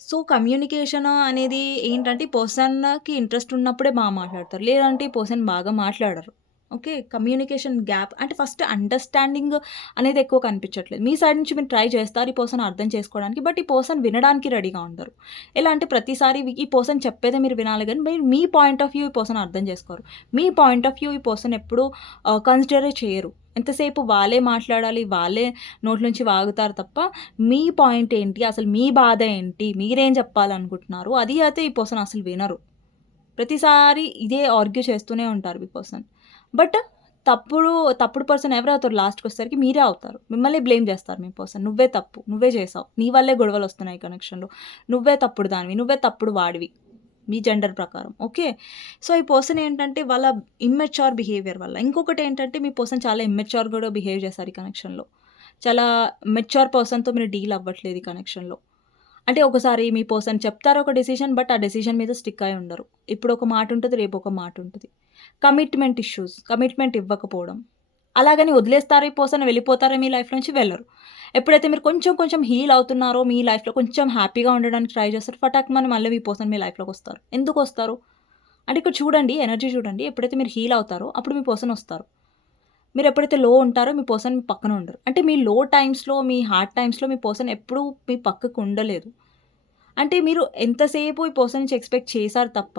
సో, కమ్యూనికేషన్ అనేది ఏంటంటే, ఈ పర్సన్‌కి ఇంట్రెస్ట్ ఉన్నప్పుడే మాట్లాడతారు. లేదంటే ఈ పర్సన్ బాగా మాట్లాడరు. ఓకే. కమ్యూనికేషన్ గ్యాప్ అంటే ఫస్ట్ అండర్‌స్టాండింగ్ అనేది ఎక్కువ కనిపించట్లేదు. మీ సైడ్ నుంచి మీరు ట్రై చేస్తారు ఈ పర్సన్ అర్థం చేసుకోవడానికి. బట్ ఈ పర్సన్ వినడానికి రెడీగా ఉండరు. ఎలా అంటే ప్రతిసారి ఈ పర్సన్ చెప్పేదే మీరు వినాలి గానీ, మీరు మీ పాయింట్ ఆఫ్ వ్యూ ఈ పర్సన్ అర్థం చేసుకోరు. మీ పాయింట్ ఆఫ్ వ్యూ ఈ పర్సన్ ఎప్పుడూ కన్సిడరే చేయరు. ఎంతసేపు వాళ్ళే మాట్లాడాలి, వాళ్ళే నోటి నుంచి వాగుతారు తప్ప, మీ పాయింట్ ఏంటి? అసలు మీ బాధ ఏంటి? మీరేం చెప్పాలనుకుంటున్నారు? అది అయితే ఈ పర్సన్ అసలు వినరు. ప్రతిసారి ఇదే ఆర్గ్యూ చేస్తూనే ఉంటారు ఈ పర్సన్. బట్ తప్పుడు తప్పుడు పర్సన్ ఎవరవుతారు లాస్ట్‌కొచ్చేసరికి మీరే అవుతారు. మిమ్మల్ని బ్లేమ్ చేస్తారు మీ పర్సన్. నువ్వే తప్పు. నువ్వే చేసావు. నీ వల్లే గొడవలొస్తున్నాయి కనెక్షన్‌లో. నువ్వే తప్పుడు దానివి. నువ్వే తప్పుడు వాడివి. మీ జెండర్ ప్రకారం. ఓకే. సో, ఈ పర్సన్ ఏంటంటే వాళ్ళ ఇమ్మెచ్యూర్ బిహేవియర్ వల్ల. ఇంకొకటేంటంటే మీ పర్సన్ చాలా ఇమ్మెచ్యూర్ కూడా బిహేవ్ చేశారు ఈ కనెక్షన్‌లో. చాలా మెచ్యూర్ పర్సన్‌తో మీరు డీల్ అవ్వట్లేదు ఈ కనెక్షన్‌లో. అంటే ఒకసారి మీ పర్సన్ చెప్తారు ఒక డెసిషన్. బట్ ఆ డెసిషన్ మీద స్టిక్ అయి ఉండరు. ఇప్పుడు ఒక మాట ఉంటది. రేపు ఒక మాట ఉంటది. Commitment issues. కమిట్మెంట్ ఇవ్వకపోవడం. అలాగని వదిలేస్తారా ఈ పర్సన్ వెళ్ళిపోతారా మీ లైఫ్ నుంచి? వెళ్లరు. ఎప్పుడైతే మీరు కొంచెం కొంచెం హీల్ అవుతున్నారో మీ లైఫ్‌లో కొంచెం హ్యాపీగా ఉండడానికి ట్రై చేస్తారో ఫటాక్‌మని మళ్ళీ మీ పర్సన్ మీ లైఫ్‌లోకొస్తారు. ఎందుకొస్తారు? అంటే ఇక్కడ చూడండి ఎనర్జీ చూడండి. ఎప్పుడైతే మీరు హీల్ అవుతారో అప్పుడు మీ పర్సన్ వస్తారు. మీరెప్పుడైతే లో ఉంటారో మీ పర్సన్ మీ పక్కన ఉండరు. అంటే మీ లో టైమ్స్‌లో, మీ హార్డ్ టైమ్స్‌లో మీ పర్సన్ ఎప్పుడూ మీ పక్కకు ఉండలేదు. అంటే మీరు ఎంతసేపు ఈ పర్సన్ నుంచి ఎక్స్‌పెక్ట్ చేశారు తప్ప,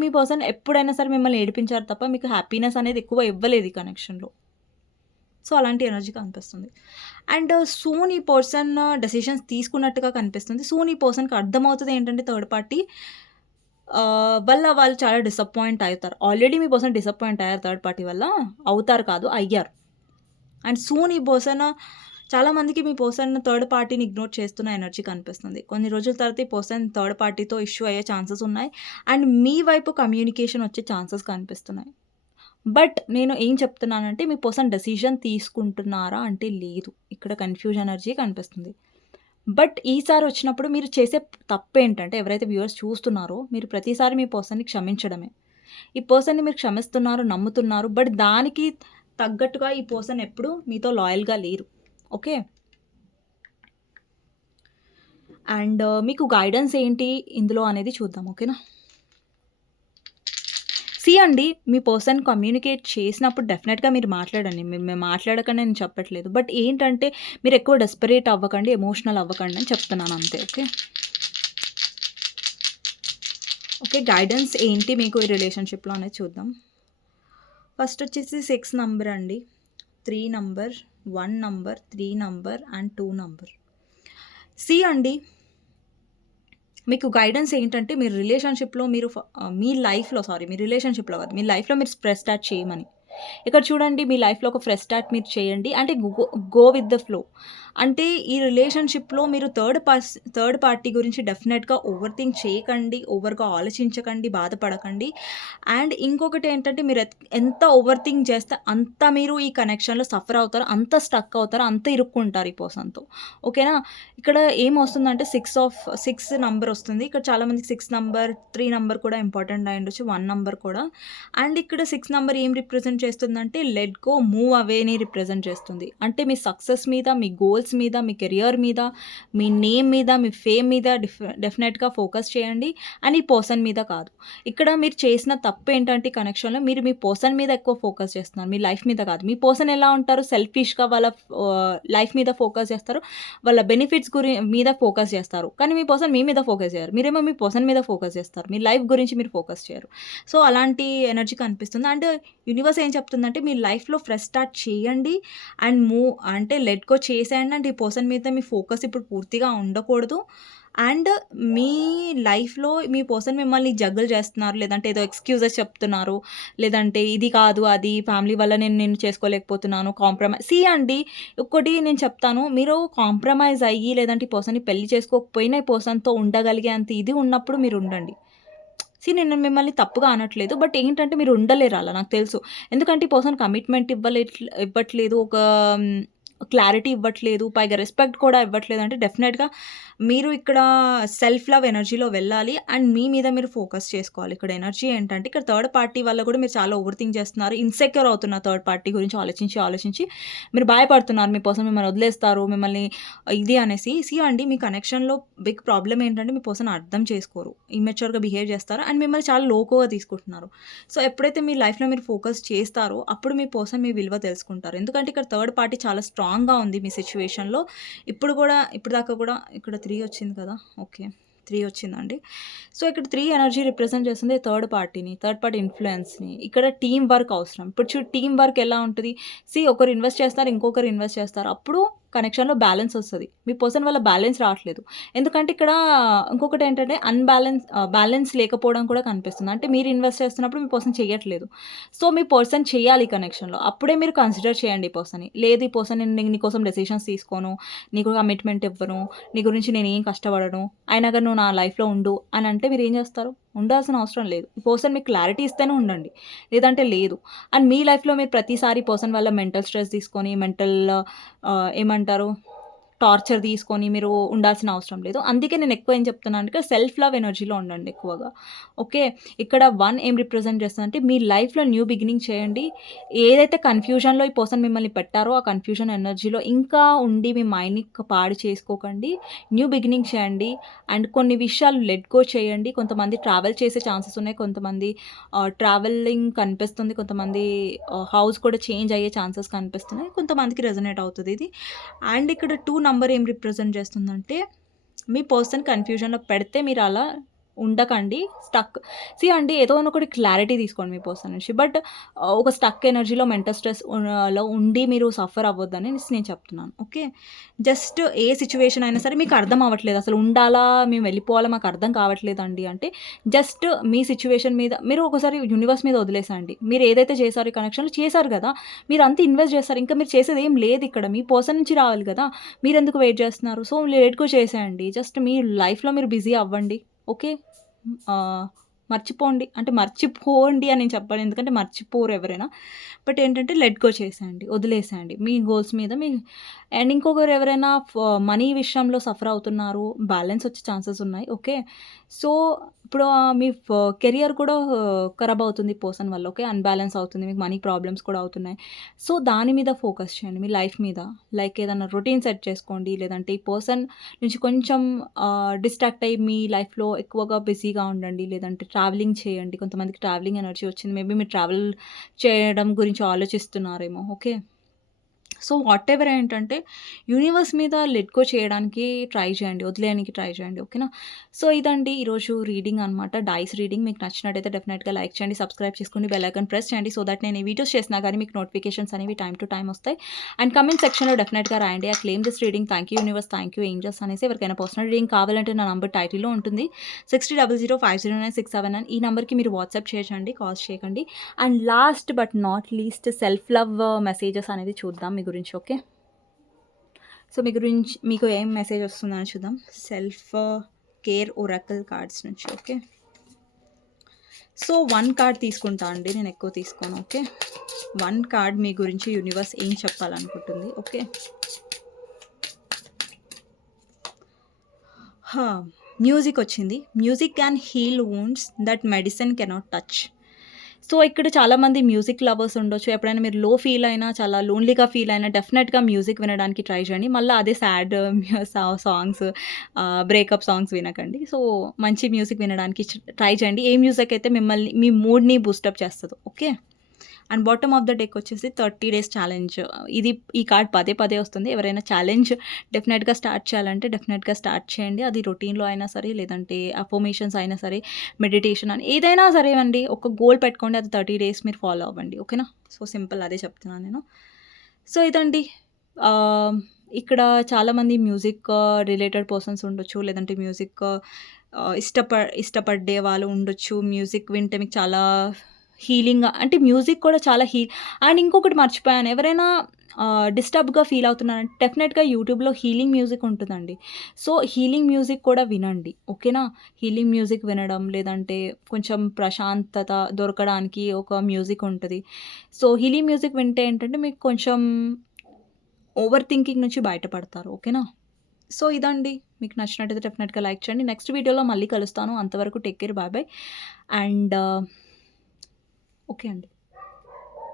మీ పర్సన్ ఎప్పుడైనా సరే మిమ్మల్ని ఏడిపించారు తప్ప, మీకు హ్యాపీనెస్ అనేది ఎక్కువ ఇవ్వలేదు ఈ కనెక్షన్‌లో. సో, అలాంటి ఎనర్జీ కనిపిస్తుంది. అండ్ సూన్ ఈ పర్సన్ డెసిషన్స్ తీసుకున్నట్టుగా కనిపిస్తుంది. సూన్ ఈ పర్సన్‌కి అర్థమవుతది ఏంటంటే థర్డ్ పార్టీ వాళ్ళు చాలా డిసప్పాయింట్ అవుతారు. ఆల్రెడీ మీ పర్సన్ డిసప్పాయింట్ అయ్యారు థర్డ్ పార్టీ వల్ల. అవుతారు కాదు, అయ్యారు. అండ్ సూన్ ఈ పర్సన్ చాలా మందికి మీ పర్సన్ థర్డ్ పార్టీని ఇగ్నోర్ చేస్తున్న ఎనర్జీ కనిపిస్తుంది. కొన్ని రోజుల తర్వాత ఈ పర్సన్ థర్డ్ పార్టీతో ఇష్యూ అయ్యే ఛాన్సెస్ ఉన్నాయి. అండ్ మీ వైపు కమ్యూనికేషన్ వచ్చే ఛాన్సెస్ కనిపిస్తున్నాయి. బట్ నేను ఏం చెప్తున్నానంటే మీ పర్సన్ డెసిషన్ తీసుకుంటున్నారా అంటే లేదు. ఇక్కడ కన్‌ఫ్యూజ్ ఎనర్జీ కనిపిస్తుంది. బట్ ఈసారి వచ్చినప్పుడు మీరు చేసే తప్పేంటంటే ఎవరైతే వ్యూవర్స్ చూస్తున్నారో మీరు ప్రతిసారి మీ పర్సన్‌ని క్షమించడమే. ఈ పర్సన్‌ని మీరు క్షమిస్తున్నారు, నమ్ముతున్నారు. బట్ దానికి తగ్గట్టుగా ఈ పర్సన్ ఎప్పుడు మీతో లాయల్‌గా లేరు. ఓకే. అండ్ మీకు గైడెన్స్ ఏంటి ఇందులో అనేది చూద్దాం. ఓకేనా. అండి మీ పర్సన్ కమ్యూనికేట్ చేసినప్పుడు డెఫినెట్‌గా మీరు మాట్లాడండి. మేము మాట్లాడకండి నేను చెప్పట్లేదు. బట్ ఏంటంటే మీరు ఎక్కువ డెస్పరేట్ అవ్వకండి, ఎమోషనల్ అవ్వకండి అని చెప్తున్నాను అంతే. ఓకే. ఓకే. గైడెన్స్ ఏంటి మీకు ఈ రిలేషన్‌షిప్‌లో అనేది చూద్దాం. ఫస్ట్ వచ్చేసి 6 నంబర్ అండి. 3 number, 1 number, 3 number and 2 number. అండి మీకు గైడెన్స్ ఏంటంటే మీరు రిలేషన్‌షిప్‌లో మీ లైఫ్‌లో మీ రిలేషన్‌షిప్‌లో కాదు. మీ లైఫ్‌లో మీరు ఫ్రెష్ స్టార్ట్ చేయమని. ఇక్కడ చూడండి మీ లైఫ్‌లో ఒక ఫ్రెష్ స్టార్ట్ మీరు చేయండి. అంటే గో విత్ ద ఫ్లో. అంటే ఈ రిలేషన్‌షిప్‌లో మీరు థర్డ్ పార్టీ గురించి డెఫినెట్‌గా ఓవర్ థింక్ చేయకండి. ఓవర్‌గా ఆలోచించకండి, బాధపడకండి. అండ్ ఇంకొకటేంటంటే మీరు ఎంత ఓవర్ థింక్ చేస్తే అంత మీరు ఈ కనెక్షన్‌లో సఫర్ అవుతారు. అంత స్టక్ అవుతారు. అంత ఇరుక్కుంటారు ఈ పర్సన్‌తో. ఓకేనా? ఇక్కడ ఏమొస్తుందంటే 6 నంబర్ వస్తుంది. ఇక్కడ చాలామందికి 6 నంబర్, 3 నంబర్ కూడా ఇంపార్టెంట్ అయ్యుండొచ్చు. 1 నంబర్ కూడా. అండ్ ఇక్కడ 6 నంబర్ ఏం రిప్రజెంట్ చేస్తుందంటే లెట్ గో, మూవ్ అవేని రిప్రజెంట్ చేస్తుంది. అంటే మీ సక్సెస్ మీద, మీ గోల్స్ మీద, మీ కెరియర్ మీద, మీ నేమ్ మీద, మీ ఫేమ్ మీద డెఫినెట్‌గా ఫోకస్ చేయండి. అండ్ ఈ పర్సన్ మీద కాదు. ఇక్కడ మీరు చేసిన తప్పేంటంటే కనెక్షన్‌లో మీరు మీ పర్సన్ మీద ఎక్కువ ఫోకస్ చేస్తున్నారు. మీ లైఫ్ మీద కాదు. మీ పర్సన్ ఎలా ఉంటారు సెల్ఫిష్‌గా వాళ్ళ లైఫ్ మీద ఫోకస్ చేస్తారు. వాళ్ళ బెనిఫిట్స్ మీద ఫోకస్ చేస్తారు. కానీ మీ పర్సన్ మీ మీద ఫోకస్ చేయరు. మీరేమో మీ పర్సన్ మీద ఫోకస్ చేస్తారు. మీ లైఫ్ గురించి మీరు ఫోకస్ చేయరు. సో, అలాంటి ఎనర్జీ కనిపిస్తుంది. అండ్ యూనివర్స్ ఏం చెప్తుందంటే మీ లైఫ్‌లో ఫ్రెష్ స్టార్ట్ చేయండి. అండ్ అంటే లెట్ గో చేసేయండి. అండ్ ఈ పర్సన్ మీద మీ ఫోకస్ ఇప్పుడు పూర్తిగా ఉండకూడదు. అండ్ మీ లైఫ్‌లో మీ పర్సన్ మిమ్మల్ని జగ్గలు చేస్తున్నారు. లేదంటే ఏదో ఎక్స్‌క్యూజెస్ చెప్తున్నారు. లేదంటే ఇది కాదు, అది ఫ్యామిలీ వల్ల నేను నిన్ను చేసుకోలేకపోతున్నాను. అండి ఒక్కటి నేను చెప్తాను. మీరు కాంప్రమైజ్ అయ్యి లేదంటే ఈ పర్సన్‌ని పెళ్లి చేసుకోకపోయినా ఈ పర్సన్‌తో ఉండగలిగే అంత ఇది ఉన్నప్పుడు మీరు ఉండండి. నేను మిమ్మల్ని తప్పుగా అనట్లేదు. బట్ ఏంటంటే మీరు ఉండలేరు అలా నాకు తెలుసు. ఎందుకంటే ఈ పర్సన్ కమిట్మెంట్ ఇవ్వట్లేదు. క్లారిటీ ఇవ్వట్లేదు, పైగా రెస్పెక్ట్ కూడా ఇవ్వట్లేదు అంటే డెఫినెట్‌గా మీరు ఇక్కడ సెల్ఫ్ లవ్ ఎనర్జీలో వెళ్ళాలి. అండ్ మీ మీద మీరు ఫోకస్ చేసుకోవాలి. ఇక్కడ ఎనర్జీ ఏంటంటే ఇక్కడ థర్డ్ పార్టీ వల్ల కూడా మీరు చాలా ఓవర్ థింక్ చేస్తున్నారు. ఇన్‌సెక్యూర్ అవుతున్నారు థర్డ్ పార్టీ గురించి ఆలోచించి మీరు భయపడుతున్నారు. మీ పర్సన్ మిమ్మల్ని వదిలేస్తారు, మిమ్మల్ని ఇది అనేసి. అండి, మీ కనెక్షన్‌లో బిగ్ ప్రాబ్లమ్ ఏంటంటే మీ పర్సన్ అర్థం చేసుకోరు. ఇమ్మెచ్యూర్‌గా బిహేవ్ చేస్తారు అండ్ మిమ్మల్ని చాలా లోకుగా తీసుకుంటున్నారు. సో, ఎప్పుడైతే మీ లైఫ్‌లో మీరు ఫోకస్ చేస్తారో అప్పుడు మీ పర్సన్ మీ విలువ తెలుసుకుంటారు. ఎందుకంటే ఇక్కడ థర్డ్ పార్టీ చాలా స్ట్రాంగ్‌గా ఉంది మీ సిట్యుయేషన్‌లో. ఇప్పటిదాకా కూడా ఇక్కడ 3 వచ్చింది కదా! ఓకే. 3 వచ్చిందండి. సో, ఇక్కడ 3 ఎనర్జీ రిప్రజెంట్ చేస్తుంది థర్డ్ పార్టీని, థర్డ్ పార్టీ ఇన్‌ఫ్లూయెన్స్‌ని. ఇక్కడ టీమ్ వర్క్ అవసరం. ఇప్పుడు టీమ్ వర్క్ ఎలా ఉంటది? ఒకరు ఇన్వెస్ట్ చేస్తారు, ఇంకొకరు ఇన్వెస్ట్ చేస్తారు. అప్పుడు కనెక్షన్‌లో బ్యాలెన్స్ వస్తది. మీ పర్సన్ వల్ల బ్యాలెన్స్ రావట్లేదు. ఎందుకంటే ఇక్కడ ఇంకొకటేంటంటే బ్యాలెన్స్ లేకపోవడం కూడా కనిపిస్తుంది. అంటే మీరు ఇన్వెస్ట్ చేస్తున్నప్పుడు మీ పర్సన్ చెయ్యట్లేదు. సో, మీ పర్సన్ చేయాలి ఈ కనెక్షన్‌లో. అప్పుడే మీరు కన్సిడర్ చేయండి ఈ పర్సన్‌ని. లేదు, ఈ పర్సన్ నేను నీకోసం డెసిషన్స్ తీసుకోను, నీకు కమిట్మెంట్ ఇవ్వను, నీ గురించి నేనేం కష్టపడను, అయినా గాని నువ్వు నా లైఫ్‌లో ఉండు అని అంటే మీరేం చేస్తారు? ఉండాల్సిన అవసరం లేదు. ఈ పర్సన్ మీకు క్లారిటీ ఇస్తేనే ఉండండి. లేదంటే లేదు. అండ్ మీ లైఫ్‌లో మీరు ప్రతిసారి పర్సన్ వల్ల మెంటల్ స్ట్రెస్ తీసుకొని, ఏమంటారు, టార్చర్ తీసుకొని మీరు ఉండాల్సిన అవసరం లేదు. అందుకే నేను ఎక్కువ ఏం చెప్తున్నాను అంటే సెల్ఫ్ లవ్ ఎనర్జీలో ఉండండి ఎక్కువగా. ఓకే. ఇక్కడ 1 ఏం రిప్రజెంట్ చేస్తుందంటే మీ లైఫ్‌లో న్యూ బిగినింగ్ చేయండి. ఏదైతే కన్‌ఫ్యూజన్‌లో ఈ పర్సన్ మిమ్మల్ని పెట్టారో ఆ కన్‌ఫ్యూజన్ ఎనర్జీలో ఇంకా ఉండి మీ మైండ్‌ని పాడు చేసుకోకండి. న్యూ బిగినింగ్ చేయండి. అండ్ కొన్ని విషయాలు లెట్ గో చేయండి. కొంతమంది ట్రావెల్ చేసే ఛాన్సెస్ ఉన్నాయి. కొంతమంది ట్రావెలింగ్ కనిపిస్తుంది. కొంతమంది హౌస్ కూడా చేంజ్ అయ్యే ఛాన్సెస్ కనిపిస్తున్నాయి. కొంతమందికి రెజొనేట్ అవుతది ఇది. అండ్ ఇక్కడ 2 నంబర్ ఏం రిప్రజెంట్ చేస్తుందంటే మీ పర్సన్ కన్‌ఫ్యూజన్‌లో పెడితే మీరు అలా ఉండకండి. స్టక్ అండి, ఏదో ఒకటి క్లారిటీ తీసుకోండి మీ పర్సన్ నుంచి. బట్ ఒక స్టక్ ఎనర్జీలో మెంటల్ స్ట్రెస్ లో ఉండి మీరు సఫర్ అవ్వొద్దని నేను చెప్తున్నాను. ఓకే. జస్ట్ ఏ సిట్యుయేషన్ అయినా సరే మీకు అర్థం అవ్వట్లేదు, అసలు ఉండాలా, మేము వెళ్ళిపోవాలా, మాకు అర్థం కావట్లేదండి అంటే జస్ట్ మీ సిట్యుయేషన్ మీద మీరు ఒకసారి యూనివర్స్ మీద వదిలేసండి. మీరు ఏదైతే చేశారో ఈ కనెక్షన్‌లో చేశారు కదా! మీరంతా ఇన్వెస్ట్ చేస్తారు. ఇంకా మీరు చేసేది ఏం లేదు ఇక్కడ. మీ పర్సన్ నుంచి రావాలి కదా! మీరెందుకు వెయిట్ చేస్తున్నారు? సో, లెట్ గో చేసేయండి. జస్ట్ మీ లైఫ్‌లో మీరు బిజీ అవ్వండి. ఓకే. ఆహ్, మర్చిపోండి అని నేను చెప్పను. ఎందుకంటే మర్చిపోరు ఎవరైనా. బట్ ఏంటంటే లెట్ గో చేసేయండి. వదిలేసేయండి. మీ గోల్స్ మీద అండ్ ఇంకొకరు ఎవరైనా మనీ విషయంలో సఫర్ అవుతున్నారు. బ్యాలెన్స్ వచ్చే ఛాన్సెస్ ఉన్నాయి. ఓకే. సో, ఇప్పుడు మీ కెరియర్ కూడా ఖరాబ్ అవుతుంది ఈ పర్సన్ వల్ల. ఓకే. అన్‌బాలెన్స్ అవుతుంది. మీకు మనీ ప్రాబ్లమ్స్ కూడా అవుతున్నాయి. సో, దాని మీద ఫోకస్ చేయండి. మీ లైఫ్ మీద. లైక్ ఏదన్నా రొటీన్ సెట్ చేసుకోండి. లేదంటే ఈ పర్సన్ నుంచి కొంచెం డిస్ట్రాక్ట్ అయ్యి మీ లైఫ్‌లో ఎక్కువగా బిజీగా ఉండండి. లేదంటే ట్రావెలింగ్ చేయండి. కొంతమందికి ట్రావెలింగ్ ఎనర్జీ వచ్చింది. మేబీ మీరు ట్రావెల్ చేయడం గురించి ఆలోచిస్తున్నారేమో. ఓకే. సో, వాటెవర్ ఏంటంటే యూనివర్స్ మీద లెట్ గో చేయడానికి ట్రై చేయండి. వదిలేయడానికి ట్రై చేయండి. ఓకేనా? సో, ఇదండి ఈరోజు రీడింగ్ అనమాట. Dice reading. మీకు నచ్చినట్టయితే డెఫినెట్‌గా లైక్ చేయండి, సబ్స్క్రైబ్ చేసుకోండి, బెల్ ఐకాన్ ప్రెస్ చేయండి. సో దట్ నేను ఈ వీడియోస్ చేసినా గానీ మీకు నోటిఫికేషన్స్ అనేవి టైమ్ టు టైమ్ వస్తాయి. అండ్ కామెంట్ సెక్షన్‌లో డెఫినెట్‌గా రాయండి. Claim this reading. Thank you universe, thank you angels అనేసి. ఎవరికైనా పర్సనల్ రీడింగ్ కావాలంటే నా నంబర్ టైటిల్‌లో ఉంటుంది. 6000509679 ఈ నంబర్‌కి మీరు వాట్సాప్ చేయొచ్చండి. కాల్స్ చేయకండి. And last but not least self love messages అనేది చూద్దాం మీ గురించి. ఓకే. సో, మీకు ఏం మెసేజ్ వస్తుందని చూద్దాం. సెల్ఫ్ కేర్ ఒరాకిల్ కార్డ్స్ నుంచి. ఓకే. సో, 1 కార్డ్ తీసుకుంటా అండి. నేను ఎక్కువ తీసుకోను. ఓకే. 1 కార్డ్ మీ గురించి యూనివర్స్ ఏం చెప్పాలనుకుంటుంది. ఓకే. మ్యూజిక్ వచ్చింది. Music can heal wounds that medicine cannot touch. So, ఇక్కడ చాలామంది మ్యూజిక్ లవర్స్ ఉండొచ్చు. ఎప్పుడైనా మీరు లో ఫీల్ అయినా, చాలా లోన్‌లీగా ఫీల్ అయినా డెఫినెట్‌గా మ్యూజిక్ వినడానికి ట్రై చేయండి. మళ్ళా అదే సాడ్ సాంగ్స్, బ్రేకప్ సాంగ్స్ వినకండి. సో, మంచి మ్యూజిక్ వినడానికి ట్రై చేయండి. ఏ మ్యూజిక్ అయితే మిమ్మల్ని మీ మూడ్‌ని బూస్టప్ చేస్తదో. Okay. And bottom of the deck వచ్చేసి 30 డేస్ ఛాలెంజ్. ఈ కార్డ్ పదే పదే వస్తుంది. ఎవరైనా ఛాలెంజ్ డెఫినెట్‌గా స్టార్ట్ చేయాలంటే డెఫినెట్‌గా స్టార్ట్ చేయండి. అది రొటీన్‌లో అయినా సరే, లేదంటే అఫర్మేషన్స్ అయినా సరే, మెడిటేషన్ అని ఏదైనా సరే అండి. ఒక గోల్ పెట్టుకోండి. అది 30 డేస్ మీరు ఫాలో అవ్వండి. ఓకేనా? సో, సింపుల్ అదే చెప్తున్నాను నేను. సో, ఇదండి. ఆహ్, ఇక్కడ చాలామంది మ్యూజిక్ రిలేటెడ్ పర్సన్స్ ఉండొచ్చు. లేదంటే మ్యూజిక్ ఇష్టపడే వాళ్ళు ఉండొచ్చు. మ్యూజిక్ వింటే మీకు చాలా హీలింగ్‌గా అంటే మ్యూజిక్ కూడా చాలా అండ్ ఇంకొకటి మర్చిపోయాను. ఎవరైనా డిస్టర్బ్‌గా ఫీల్ అవుతున్నారంటే డెఫినెట్‌గా యూట్యూబ్‌లో హీలింగ్ మ్యూజిక్ ఉంటుందండి. సో, హీలింగ్ మ్యూజిక్ కూడా వినండి. ఓకేనా? హీలింగ్ మ్యూజిక్ వినడం, లేదంటే కొంచెం ప్రశాంతత దొరకడానికి ఒక మ్యూజిక్ ఉంటది. సో, హీలింగ్ మ్యూజిక్ వింటే ఏంటంటే మీకు కొంచెం ఓవర్ థింకింగ్ నుంచి బయటపడతారు. ఓకేనా? సో, ఇదండి. మీకు నచ్చినట్టయితే డెఫినెట్‌గా లైక్ చేయండి. నెక్స్ట్ వీడియోలో మళ్ళీ కలుస్తాను. అంతవరకు take care. Bye bye. And okay అండి.